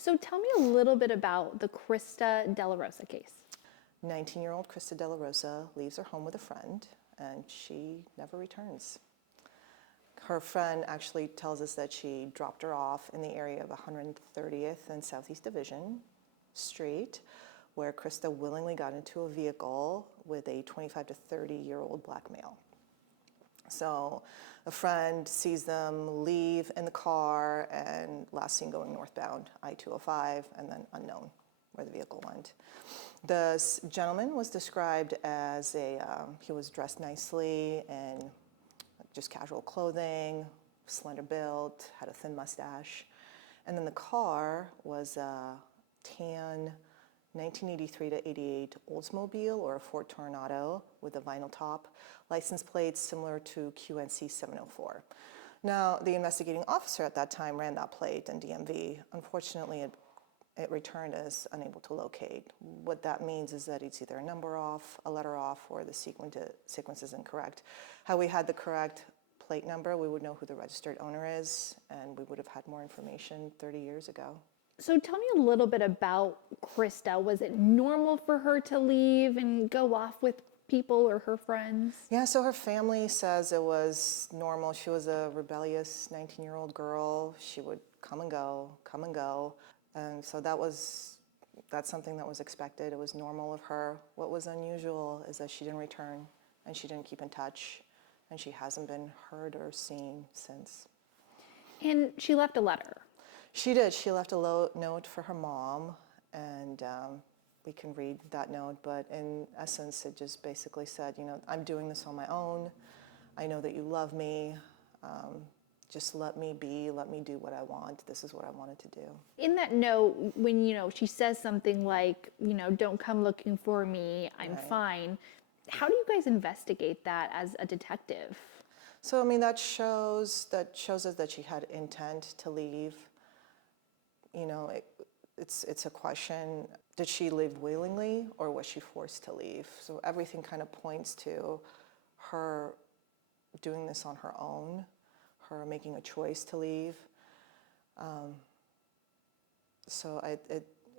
So tell me a little bit about the Krista Dela Rosa case. 19-year-old Krista Dela Rosa leaves her home with a friend, and she never returns. Her friend actually tells us that she dropped her off in the area of 130th and Southeast Division Street, where Krista willingly got into a vehicle with a 25 to 30-year-old black male. So a friend sees them leave in the car and last seen going northbound, I-205, and then unknown where the vehicle went. The gentleman was described as he was dressed nicely in just casual clothing, slender build, had a thin mustache. And then the car was a tan 1983 to 88 Oldsmobile or a Ford Tornado with a vinyl top, license plates similar to QNC 704. Now, the investigating officer at that time ran that plate in DMV. Unfortunately, it returned as unable to locate. What that means is that it's either a number off, a letter off, or the sequence is incorrect. Had we had the correct plate number, we would know who the registered owner is, and we would have had more information 30 years ago. So tell me a little bit about Krista. Was it normal for her to leave and go off with people or her friends? Yeah, so her family says it was normal. She was a rebellious 19-year-old girl. She would come and go, come and go. And so that's something that was expected. It was normal of her. What was unusual is that she didn't return and she didn't keep in touch, and she hasn't been heard or seen since. And she left a letter. She did. She left a note for her mom, and we can read that note, but in essence, it just basically said, I'm doing this on my own. I know that you love me. Just let me be, let me do what I want. This is what I wanted to do. In that note, when, she says something like, don't come looking for me, I'm fine. How do you guys investigate that as a detective? So, that shows us that she had intent to leave. It's a question, did she leave willingly or was she forced to leave? So everything kind of points to her doing this on her own, her making a choice to leave.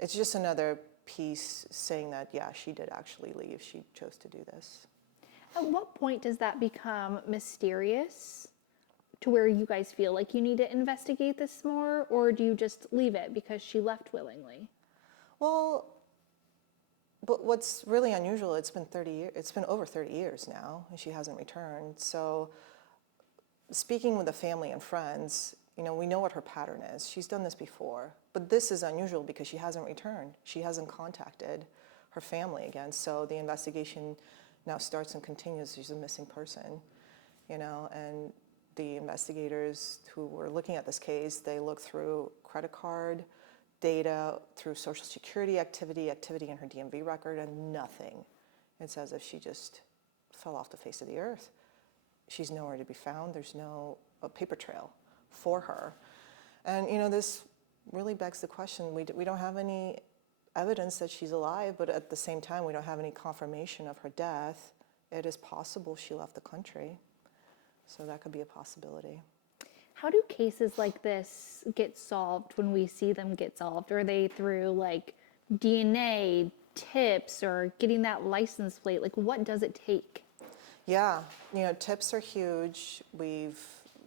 It's just another piece saying that, yeah, she did actually leave. She chose to do this. At what point does that become mysterious to where you guys feel like you need to investigate this more, or do you just leave it because she left willingly? Well, but what's really unusual, it's been over 30 years now, and she hasn't returned. So speaking with the family and friends, we know what her pattern is. She's done this before, but this is unusual because she hasn't returned. She hasn't contacted her family again. So the investigation now starts and continues. She's a missing person, and the investigators who were looking at this case, they looked through credit card data, through Social Security activity in her DMV record, and nothing. It's as if she just fell off the face of the earth. She's nowhere to be found. There's no paper trail for her. And, this really begs the question, we don't have any evidence that she's alive, but at the same time, we don't have any confirmation of her death. It is possible she left the country. So that could be a possibility. How do cases like this get solved when we see them get solved? Are they through DNA, tips, or getting that license plate? What does it take? Yeah, tips are huge. We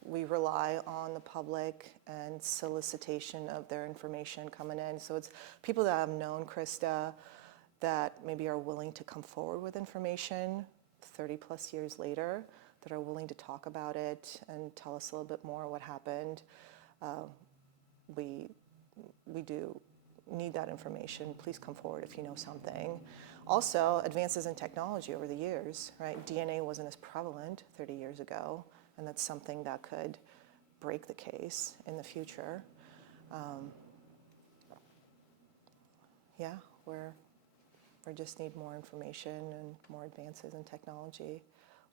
rely on the public and solicitation of their information coming in. So it's people that have known Krista that maybe are willing to come forward with information 30 plus years later, that are willing to talk about it and tell us a little bit more what happened. We do need that information. Please come forward if you know something. Also, advances in technology over the years, right? DNA wasn't as prevalent 30 years ago, and that's something that could break the case in the future. We just need more information and more advances in technology.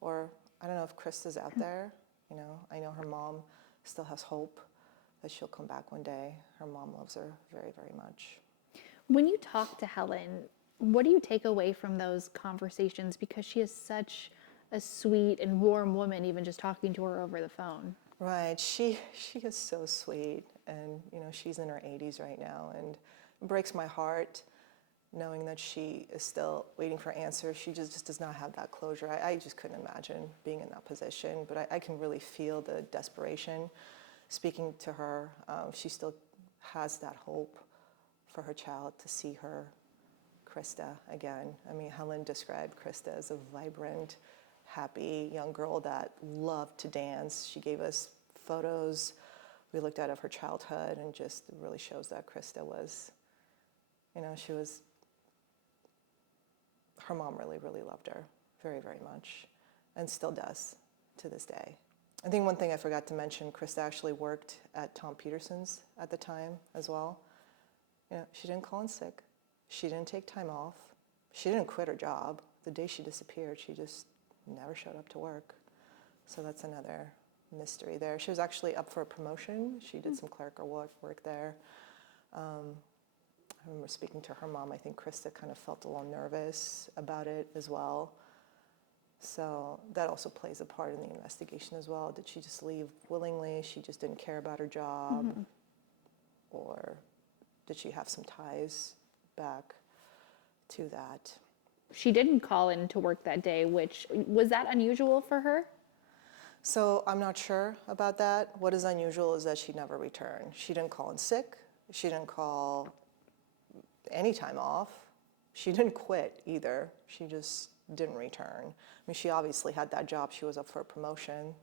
Or I don't know if Krista's out there. I know her mom still has hope that she'll come back one day. Her mom loves her very, very much. When you talk to Helen, what do you take away from those conversations? Because she is such a sweet and warm woman, even just talking to her over the phone. Right, she is so sweet. and she's in her 80s right now, and it breaks my heart knowing that she is still waiting for answers. She just does not have that closure. I just couldn't imagine being in that position, but I can really feel the desperation. Speaking to her, she still has that hope for her child to see her Krista again. I mean, Helen described Krista as a vibrant, happy young girl that loved to dance. She gave us photos we looked at of her childhood, and just really shows that Krista was, she was, her mom really, really loved her very, very much, and still does to this day. I think one thing I forgot to mention, Krista actually worked at Tom Peterson's at the time as well. She didn't call in sick. She didn't take time off. She didn't quit her job. The day she disappeared, she just never showed up to work. So that's another mystery there. She was actually up for a promotion. She did some clerical work there. I remember speaking to her mom. I think Krista kind of felt a little nervous about it as well. So that also plays a part in the investigation as well. Did she just leave willingly? She just didn't care about her job? Mm-hmm. Or did she have some ties back to that? She didn't call in to work that day, which, was that unusual for her? So I'm not sure about that. What is unusual is that she never returned. She didn't call in sick. She didn't call any time off. She didn't quit either. She just didn't return. I mean, she obviously had that job. She was up for a promotion.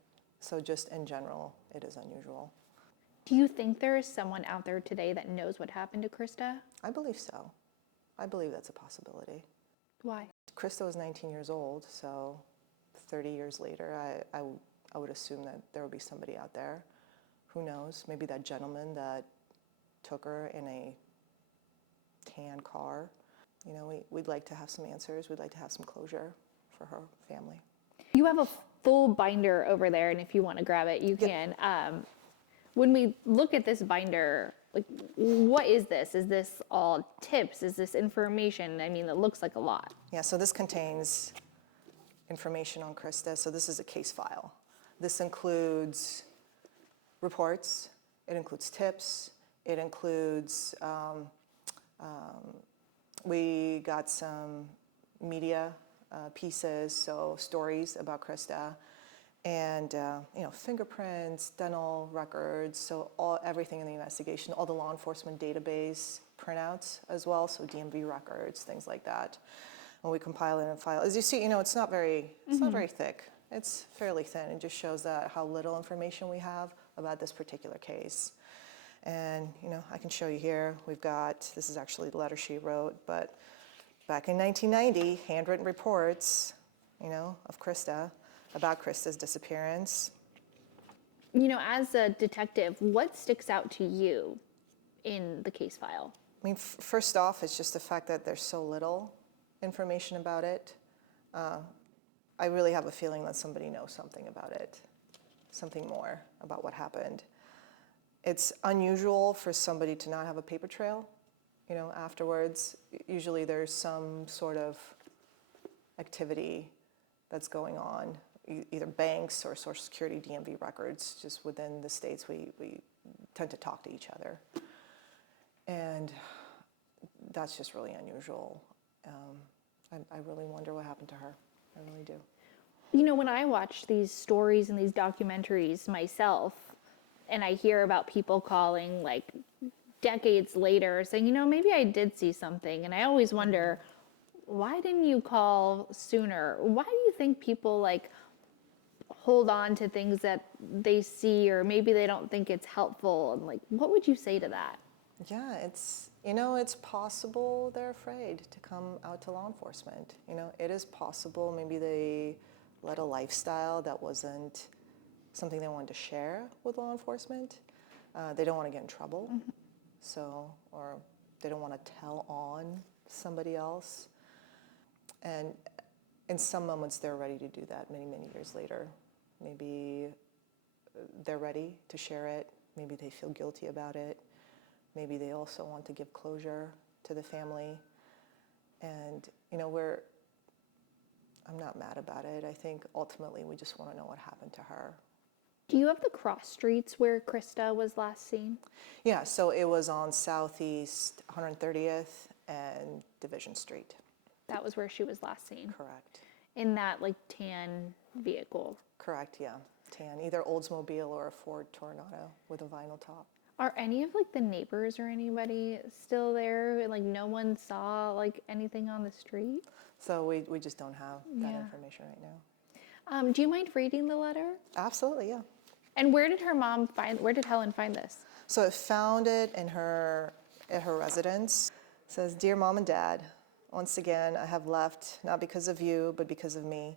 So just in general, it is unusual. Do you think there is someone out there today that knows what happened to Krista? I believe so. I believe that's a possibility. Why? Krista was 19 years old, so 30 years later, I would assume that there would be somebody out there. Who knows? Maybe that gentleman that took her in a tan car. We'd like to have some answers. We'd like to have some closure for her family. You have a full binder over there, and if you want to grab it, you can. When we look at this binder, like, what is this? Is this all tips? Is this information? I mean, it looks like a lot. Yeah, so this contains information on Krista. So this is a case file. This includes reports. It includes tips. It includes, we got some media pieces, so stories about Krista, and fingerprints, dental records, so everything in the investigation, all the law enforcement database printouts as well, so DMV records, things like that. When we compile it and file, as you see, it's not very thick. It's fairly thin. It just shows that how little information we have about this particular case. And I can show you here. We've got, this is actually the letter she wrote, but back in 1990, handwritten reports, of Krista, about Krista's disappearance. As a detective, what sticks out to you in the case file? I mean, first off, it's just the fact that there's so little information about it. I really have a feeling that somebody knows something about it, something more about what happened. It's unusual for somebody to not have a paper trail, afterwards. Usually there's some sort of activity that's going on, either banks or Social Security DMV records. Just within the states, we tend to talk to each other. And that's just really unusual. I really wonder what happened to her. I really do. When I watch these stories and these documentaries myself, and I hear about people calling like decades later saying, maybe I did see something. And I always wonder, why didn't you call sooner? Why do you think people hold on to things that they see, or maybe they don't think it's helpful? And what would you say to that? Yeah, it's possible they're afraid to come out to law enforcement. It is possible maybe they led a lifestyle that wasn't something they wanted to share with law enforcement. They don't want to get in trouble, or they don't want to tell on somebody else. And in some moments, they're ready to do that many, many years later. Maybe they're ready to share it. Maybe they feel guilty about it. Maybe they also want to give closure to the family. And, I'm not mad about it. I think ultimately we just want to know what happened to her. Do you have the cross streets where Krista was last seen? Yeah, so it was on Southeast 130th and Division Street. That was where she was last seen. Correct. In that like tan vehicle. Correct, yeah. Tan, either Oldsmobile or a Ford Toronado with a vinyl top. Are any of like the neighbors or anybody still there? Like no one saw like anything on the street? So we just don't have that Yeah. information right now. Do you mind reading the letter? Absolutely, yeah. And where did Helen find this? So I found it in at her residence. It says, "Dear Mom and Dad, once again, I have left, not because of you, but because of me.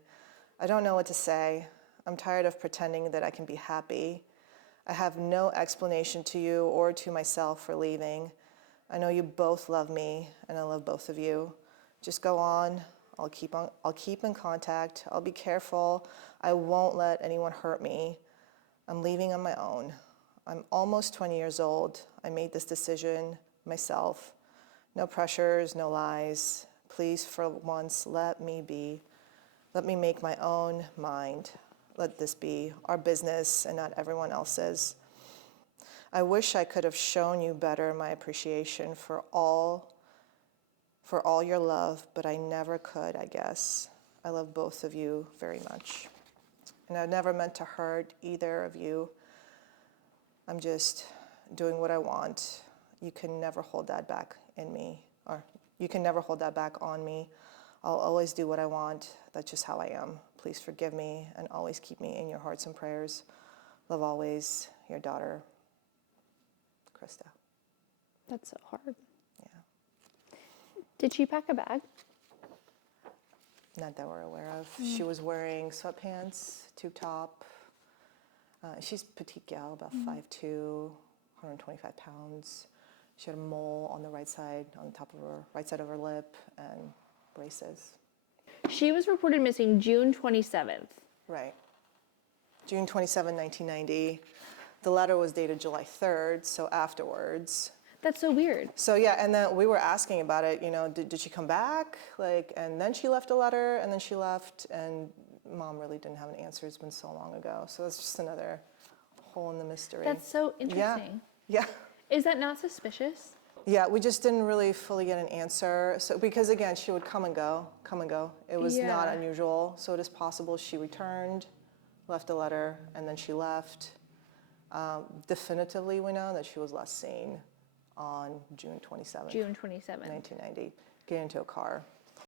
I don't know what to say. I'm tired of pretending that I can be happy. I have no explanation to you or to myself for leaving. I know you both love me, and I love both of you. Just go on. I'll keep in contact. I'll be careful. I won't let anyone hurt me. I'm leaving on my own. I'm almost 20 years old. I made this decision myself. No pressures, no lies. Please, for once, let me be. Let me make my own mind. Let this be our business and not everyone else's. I wish I could have shown you better my appreciation for all your love, but I never could, I guess. I love both of you very much. And I never meant to hurt either of you. I'm just doing what I want. You can never hold that back in me, or you can never hold that back on me. I'll always do what I want. That's just how I am. Please forgive me and always keep me in your hearts and prayers. Love always, your daughter, Krista." That's so hard. Yeah, Did she pack a bag? not that we're aware of. She was wearing sweatpants, tube top. She's petite gal, about 5'2", 125 pounds. She had a mole on the right side, on the top of her right side of her lip, and braces. She was reported missing June 27th. Right. June 27, 1990. The letter was dated July 3rd, so afterwards. That's so weird. So yeah, and then we were asking about it, did she come back? And then she left a letter, and then she left, and Mom really didn't have an answer. It's been so long ago. So it's just another hole in the mystery. That's so interesting. Yeah. Is that not suspicious? Yeah, we just didn't really fully get an answer. So because again, she would come and go. It was not Yeah. unusual. So it is possible she returned, left a letter, and then she left. Definitively, we know that she was last seen on June 27th, June 27th. 1990, getting into a car.